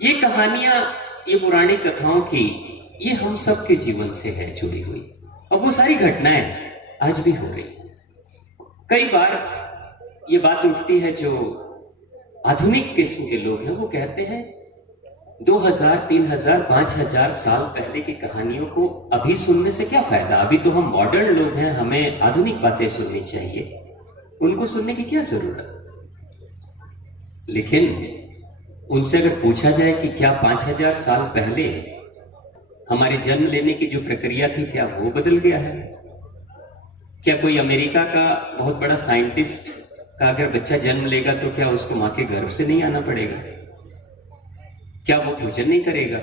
ये कहानियां, ये पुरानी कथाओं की, ये हम सब के जीवन से है जुड़ी हुई। अब वो सारी घटनाएं आज भी हो रही हैं। कई बार ये बात उठती है, जो आधुनिक किस्म के लोग हैं वो कहते हैं 2000, 3000, 5000 साल पहले की कहानियों को अभी सुनने से क्या फायदा, अभी तो हम मॉडर्न लोग हैं, हमें आधुनिक बातें सुननी चाहिए, उनको सुनने की क्या जरूरत। लेकिन उनसे अगर पूछा जाए कि क्या 5000 साल पहले हमारे जन्म लेने की जो प्रक्रिया थी, क्या वो बदल गया है? क्या कोई अमेरिका का बहुत बड़ा साइंटिस्ट का अगर बच्चा जन्म लेगा तो क्या उसको मां के गर्भ से नहीं आना पड़ेगा? क्या वो भोजन नहीं करेगा?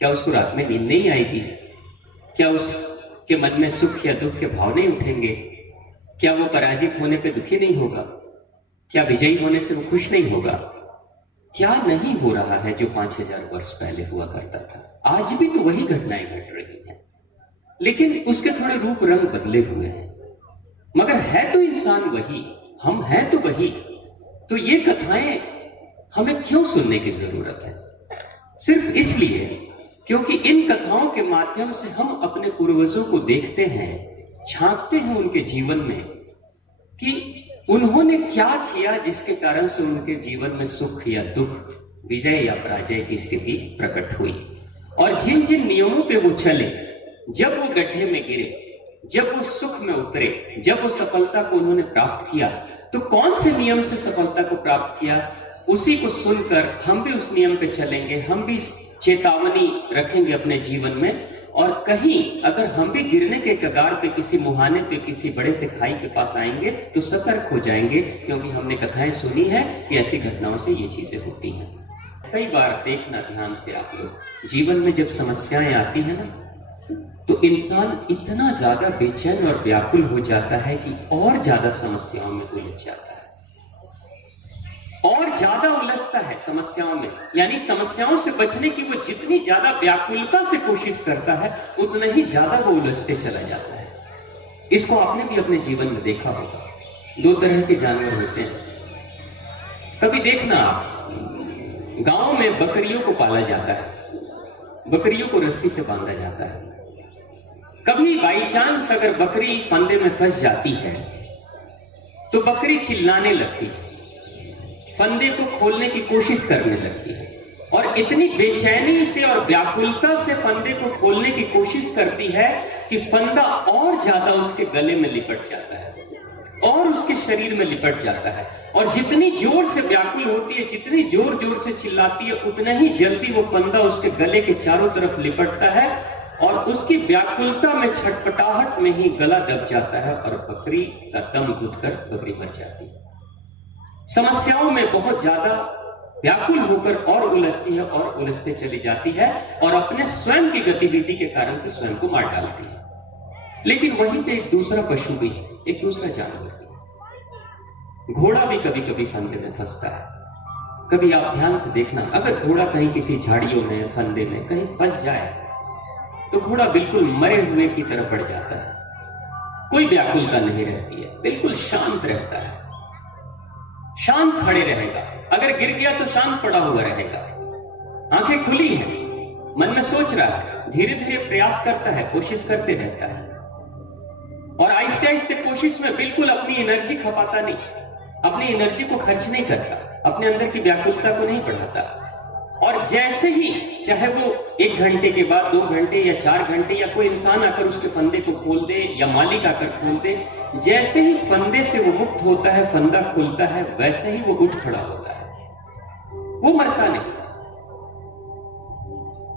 क्या उसको रात में नींद नहीं आएगी? क्या उसके मन में सुख या दुख के भाव नहीं उठेंगे? क्या वो पराजित होने पे दुखी नहीं होगा? क्या विजयी होने से वो खुश नहीं होगा? क्या नहीं हो रहा है जो 5000 वर्ष पहले हुआ करता था? आज भी तो वही घटनाएं घट रही हैं, लेकिन उसके थोड़े रूप रंग बदले हुए हैं, मगर है तो इंसान वही, हम हैं तो वही। तो ये कथाएं हमें क्यों सुनने की जरूरत है? सिर्फ इसलिए क्योंकि इन कथाओं के माध्यम से हम अपने पूर्वजों को देखते हैं, झांकते हैं उनके जीवन में कि उन्होंने क्या किया जिसके कारण से उनके जीवन में सुख या दुख, विजय या पराजय की स्थिति प्रकट हुई। और जिन जिन नियमों पे वो चले, जब वो गड्ढे में गिरे, जब वो सुख में उतरे, जब वो सफलता को उन्होंने प्राप्त किया, तो कौन से नियम से सफलता को प्राप्त किया, उसी को सुनकर हम भी उस नियम पे चलेंगे, हम भी चेतावनी रखेंगे अपने जीवन में। और कहीं अगर हम भी गिरने के कगार पे, किसी मुहाने पे, किसी बड़े से खाई के पास आएंगे तो सतर्क हो जाएंगे, क्योंकि हमने कथाएं सुनी है कि ऐसी घटनाओं से ये चीजें होती हैं। कई बार देखना ध्यान से आप लोग, जीवन में जब समस्याएं आती हैं ना, तो इंसान इतना ज्यादा बेचैन और व्याकुल हो जाता है कि और ज्यादा समस्याओं में उलझ जाता है, और ज्यादा उलझता है समस्याओं में। यानी समस्याओं से बचने की वो जितनी ज्यादा व्याकुलता से कोशिश करता है, उतना ही ज्यादा वो उलझते चला जाता है। इसको आपने भी अपने जीवन में देखा होगा। दो तरह के जानवर होते हैं। कभी देखना आप, गांव में बकरियों को पाला जाता है, बकरियों को रस्सी से बांधा जाता है। कभी बाई चांस अगर बकरी फंदे में फंस जाती है तो बकरी चिल्लाने लगती है, फंदे को खोलने की कोशिश करने लगती है, और इतनी बेचैनी से और व्याकुलता से फंदे को खोलने की कोशिश करती है कि फंदा और ज्यादा उसके गले में लिपट जाता है और उसके शरीर में लिपट जाता है। और जितनी जोर से व्याकुल होती है, जितनी जोर जोर से चिल्लाती है, उतना ही जल्दी वो फंदा उसके गले के चारों तरफ लिपटता है, और उसकी व्याकुलता में, छटपटाहट में ही गला दब जाता है और बकरी का दम घुटकर बकरी मर जाती है। समस्याओं में बहुत ज्यादा व्याकुल होकर और उलझती है और उलझते चली जाती है, और अपने स्वयं की गतिविधि के कारण से स्वयं को मार डालती है। लेकिन वहीं पे एक दूसरा पशु भी है, एक दूसरा जानवर भी। घोड़ा भी कभी कभी फंदे में फंसता है। कभी आप ध्यान से देखना, अगर घोड़ा कहीं किसी झाड़ियों में, फंदे में कहीं फंस जाए तो घोड़ा बिल्कुल मरे हुए की तरह पड़ जाता है। कोई व्याकुलता नहीं रहती है, बिल्कुल शांत रहता है, शांत खड़े रहेगा। अगर गिर गया तो शांत पड़ा हुआ रहेगा, आंखें खुली हैं, मन में सोच रहा है, धीरे धीरे प्रयास करता है, कोशिश करते रहता है, और आहिस्ते आहिस्ते कोशिश में बिल्कुल अपनी एनर्जी खपाता नहीं, अपनी एनर्जी को खर्च नहीं करता, अपने अंदर की व्याकुलता को नहीं बढ़ाता। और जैसे ही, चाहे वो 1 घंटे के बाद, 2 घंटे या 4 घंटे, या कोई इंसान आकर उसके फंदे को खोल दे, या मालिक आकर खोल दे, जैसे ही फंदे से वो मुक्त होता है, फंदा खुलता है, वैसे ही वो उठ खड़ा होता है, वो मरता नहीं।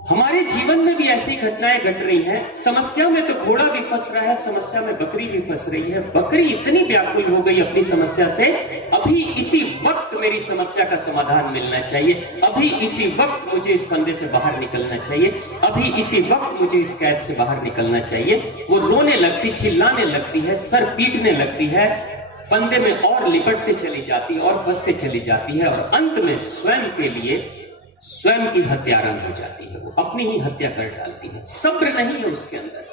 हमारे जीवन में भी ऐसी घटनाएं घट रही हैं। समस्या में तो घोड़ा भी फंस रहा है, समस्या में बकरी भी फंस रही है। बकरी इतनी व्याकुल हो गई अपनी समस्या से, अभी इसी वक्त मेरी समस्या का समाधान मिलना चाहिए, अभी इसी वक्त मुझे इस फंदे से बाहर निकलना चाहिए, अभी इसी वक्त मुझे इस कैद से बाहर निकलना चाहिए। वो रोने लगती, चिल्लाने लगती है, सर पीटने लगती है, फंदे में और लिपटते चली जाती है और फंसते चली जाती है, और अंत में स्वयं के लिए स्वयं की हत्यारन हो जाती है। वो अपनी ही हत्या कर डालती है। सब्र नहीं है उसके अंदर।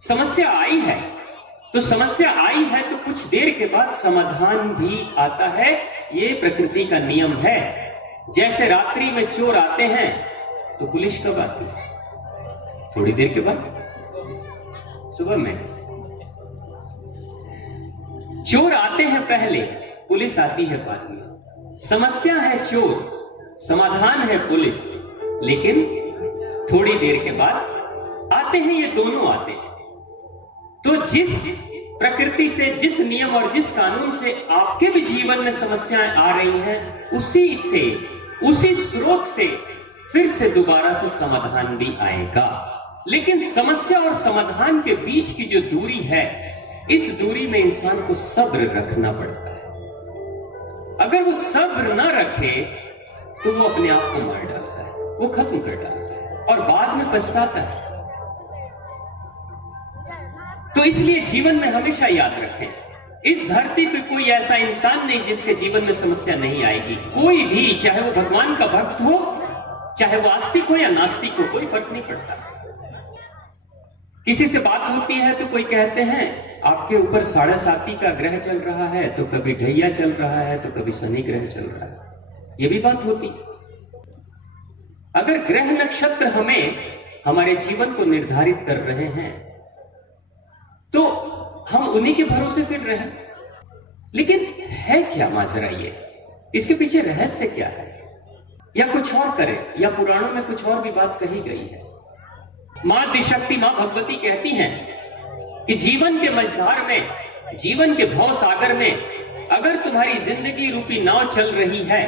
समस्या आई है तो कुछ देर के बाद समाधान भी आता है, ये प्रकृति का नियम है। जैसे रात्रि में चोर आते हैं तो पुलिस कब आती है? थोड़ी देर के बाद, सुबह में। चोर आते हैं पहले, पुलिस आती है बाद में। समस्या है चोर, समाधान है पुलिस, लेकिन थोड़ी देर के बाद आते हैं, ये दोनों आते हैं। तो जिस प्रकृति से, जिस नियम और जिस कानून से आपके भी जीवन में समस्याएं आ रही हैं, उसी स्रोत से फिर से दोबारा से समाधान भी आएगा। लेकिन समस्या और समाधान के बीच की जो दूरी है, इस दूरी में इंसान को सब्र रखना पड़ता है। अगर वो सब्र ना रखे तो वो अपने आप को मार डालता है, वो खत्म कर डालता है और बाद में पछताता है। तो इसलिए जीवन में हमेशा याद रखें, इस धरती पे कोई ऐसा इंसान नहीं जिसके जीवन में समस्या नहीं आएगी। कोई भी, चाहे वो भगवान का भक्त हो, चाहे वो आस्तिक हो या नास्तिक हो, कोई फर्क नहीं पड़ता। किसी से बात होती है तो कोई कहते हैं आपके ऊपर 7.5 का ग्रह चल रहा है, तो कभी ढैया चल रहा है, तो कभी शनि ग्रह चल रहा है। यह भी बात होती। अगर ग्रह नक्षत्र हमें हमारे जीवन को निर्धारित कर रहे हैं तो हम उन्हीं के भरोसे फिर रहे हैं। लेकिन है क्या माजरा ये? इसके पीछे रहस्य क्या है? या कुछ और करें, या पुराणों में कुछ और भी बात कही गई है। मां आदिशक्ति, मां भगवती कहती हैं कि जीवन के मझधार में, जीवन के भव सागर में अगर तुम्हारी जिंदगी रूपी नाव चल रही है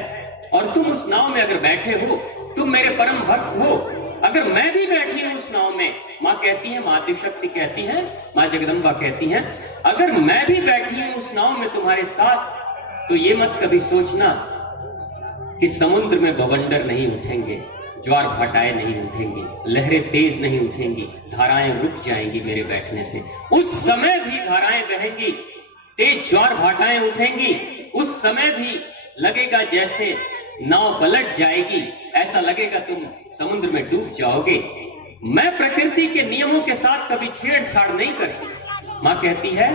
और तुम उस नाव में अगर बैठे हो, तुम मेरे परम भक्त हो, अगर मैं भी बैठी हूं उस नाव में, मां कहती है, मां आदिशक्ति कहती है, मां जगदम्बा कहती हैं, अगर मैं भी बैठी हूं उस नाव में तुम्हारे साथ, तो ये मत कभी सोचना कि समुद्र में बवंडर नहीं उठेंगे, ज्वार भाटाएं नहीं उठेंगी, लहरें तेज नहीं उठेंगी, धाराएं रुक जाएंगी मेरे बैठने से। उस समय भी धाराएं बहेंगी, तेज ज्वार भाटाएं उठेंगी, उस समय भी लगेगा जैसे नाव पलट जाएगी, ऐसा लगेगा तुम समुद्र में डूब जाओगे। मैं प्रकृति के नियमों के साथ कभी छेड़छाड़ नहीं करती। मां कहती है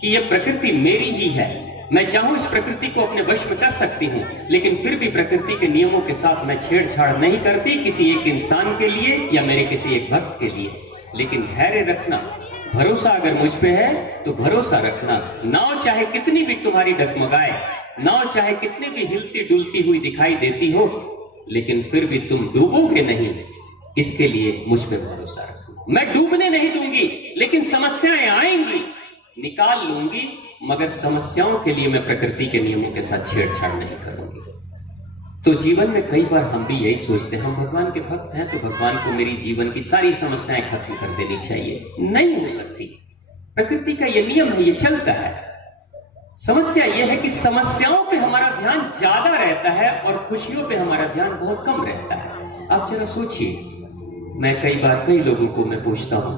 कि यह प्रकृति मेरी ही है, मैं चाहूं इस प्रकृति को अपने वश में कर सकती हूं, लेकिन फिर भी प्रकृति के नियमों के साथ मैं छेड़छाड़ नहीं करती किसी एक इंसान के लिए या मेरे किसी एक भक्त के लिए। लेकिन धैर्य रखना, भरोसा अगर मुझ पे है तो भरोसा रखना। नाव चाहे कितनी भी तुम्हारी डगमगाए, नाव चाहे कितनी भी हिलती डुलती हुई दिखाई देती हो, लेकिन फिर भी तुम डूबोगे नहीं, इसके लिए मुझ पे भरोसा रखो। मैं डूबने नहीं दूंगी, लेकिन समस्याएं आएंगी, निकाल लूंगी, मगर समस्याओं के लिए मैं प्रकृति के नियमों के साथ छेड़छाड़ नहीं करूंगी। तो जीवन में कई बार हम भी यही सोचते हैं, हम भगवान के भक्त हैं तो भगवान को मेरी जीवन की सारी समस्याएं खत्म कर देनी चाहिए। नहीं हो सकती। प्रकृति का यह नियम है, ये चलता है। समस्या यह है कि समस्याओं पे हमारा ध्यान ज्यादा रहता है और खुशियों पे हमारा ध्यान बहुत कम रहता है। आप जरा सोचिए, मैं कई बार कई लोगों को मैं पूछता हूं,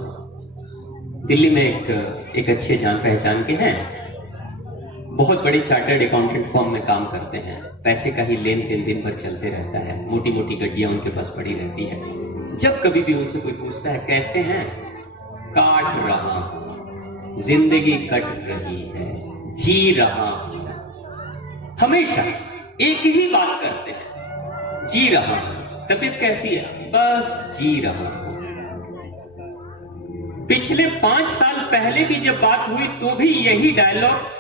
दिल्ली में एक अच्छे जान पहचान के हैं, बहुत बड़े चार्टर्ड अकाउंटेंट फर्म में काम करते हैं, पैसे का ही लेन देन दिन भर चलते रहता है, मोटी मोटी गड्डियां उनके पास पड़ी रहती है। जब कभी भी उनसे कोई पूछता है कैसे हैं, काट रहा हूं, जिंदगी कट रही है, जी रहा हूं। हमेशा एक ही बात करते हैं, जी रहा हूं। तबीयत कैसी है? बस जी रहा हूं। पिछले 5 साल पहले भी जब बात हुई तो भी यही डायलॉग,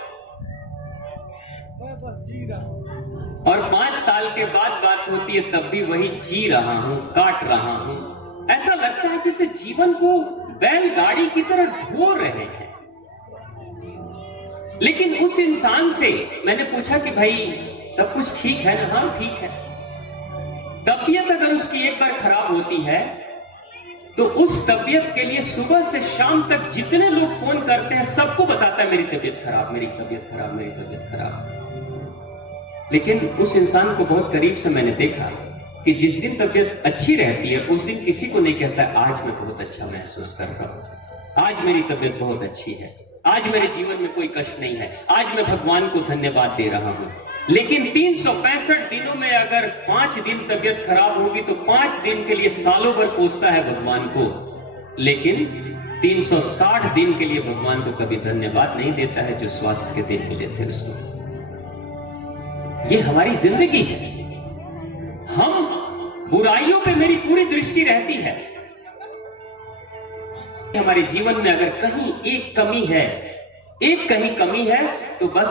और 5 साल के बाद बात होती है तब भी वही जी रहा हूं, काट रहा हूं। ऐसा लगता है जैसे जीवन को बैलगाड़ी की तरह ढो रहे हैं। लेकिन उस इंसान से मैंने पूछा कि भाई सब कुछ ठीक है ना? हाँ ठीक है। तबीयत अगर उसकी एक बार खराब होती है तो उस तबीयत के लिए सुबह से शाम तक जितने लोग फोन करते हैं सबको बताता है मेरी तबीयत खराब, मेरी तबीयत खराब, मेरी तबीयत खराब। लेकिन उस इंसान को बहुत करीब से मैंने देखा कि जिस दिन तबीयत अच्छी रहती है उस दिन किसी को नहीं कहता आज मैं बहुत अच्छा महसूस कर रहा हूं, आज मेरी तबीयत बहुत अच्छी है, आज मेरे जीवन में कोई कष्ट नहीं है, आज मैं भगवान को धन्यवाद दे रहा हूं। लेकिन 365 दिनों में अगर 5 दिन तबीयत खराब होगी तो 5 दिन के लिए सालों भर कोसता है भगवान को, लेकिन 360 दिन के लिए भगवान को कभी धन्यवाद नहीं देता है जो स्वास्थ्य के दिन मिले थे उसको। ये हमारी जिंदगी है। हम बुराइयों पे मेरी पूरी दृष्टि रहती है। हमारे जीवन में अगर कहीं एक कमी है, एक कहीं कमी है, तो बस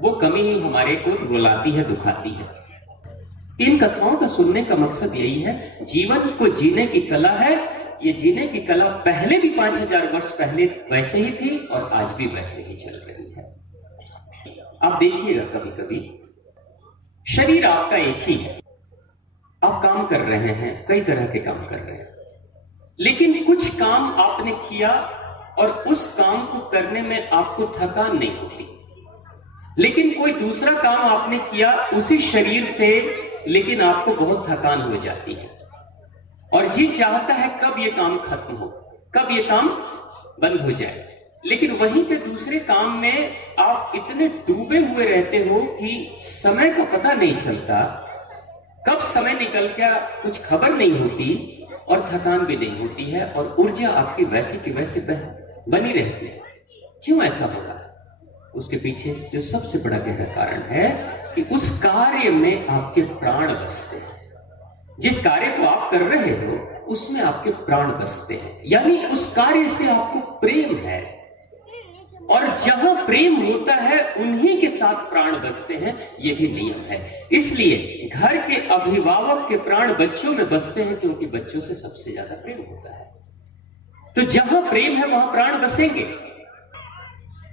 वो कमी ही हमारे को रुलाती है, दुखाती है। इन कथाओं का सुनने का मकसद यही है, जीवन को जीने की कला है। ये जीने की कला पहले भी 5000 वर्ष पहले वैसे ही थी और आज भी वैसे ही चल रही है। आप देखिएगा, कभी कभी शरीर आपका एक ही है, आप काम कर रहे हैं, कई तरह के काम कर रहे हैं, लेकिन कुछ काम आपने किया और उस काम को करने में आपको थकान नहीं होती। लेकिन कोई दूसरा काम आपने किया उसी शरीर से, लेकिन आपको बहुत थकान हो जाती है और जी चाहता है कब ये काम खत्म हो, कब ये काम बंद हो जाए। लेकिन वहीं पे दूसरे काम में आप इतने डूबे हुए रहते हो कि समय का पता नहीं चलता, कब समय निकल गया कुछ खबर नहीं होती और थकान भी नहीं होती है और ऊर्जा आपकी वैसी की वैसे बनी रहती है। क्यों ऐसा होगा? उसके पीछे जो सबसे बड़ा गहरा कारण है कि उस कार्य में आपके प्राण बसते हैं। जिस कार्य को आप कर रहे हो उसमें आपके प्राण बसते हैं, यानी उस कार्य से आपको प्रेम है, और जहां प्रेम होता है उन्हीं के साथ प्राण बसते हैं। यह भी नियम है। इसलिए घर के अभिभावक के प्राण बच्चों में बसते हैं, क्योंकि बच्चों से सबसे ज्यादा प्रेम होता है। तो जहां प्रेम है वहां प्राण बसेंगे।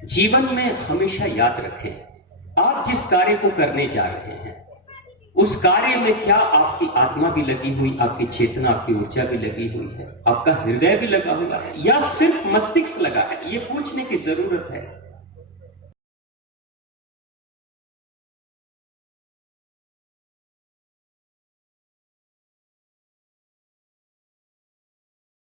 जीवन में हमेशा याद रखें, आप जिस कार्य को करने जा रहे हैं उस कार्य में क्या आपकी आत्मा भी लगी हुई, आपकी चेतना, आपकी ऊर्जा भी लगी हुई है, आपका हृदय भी लगा हुआ है, या सिर्फ मस्तिष्क लगा है? ये पूछने की जरूरत है।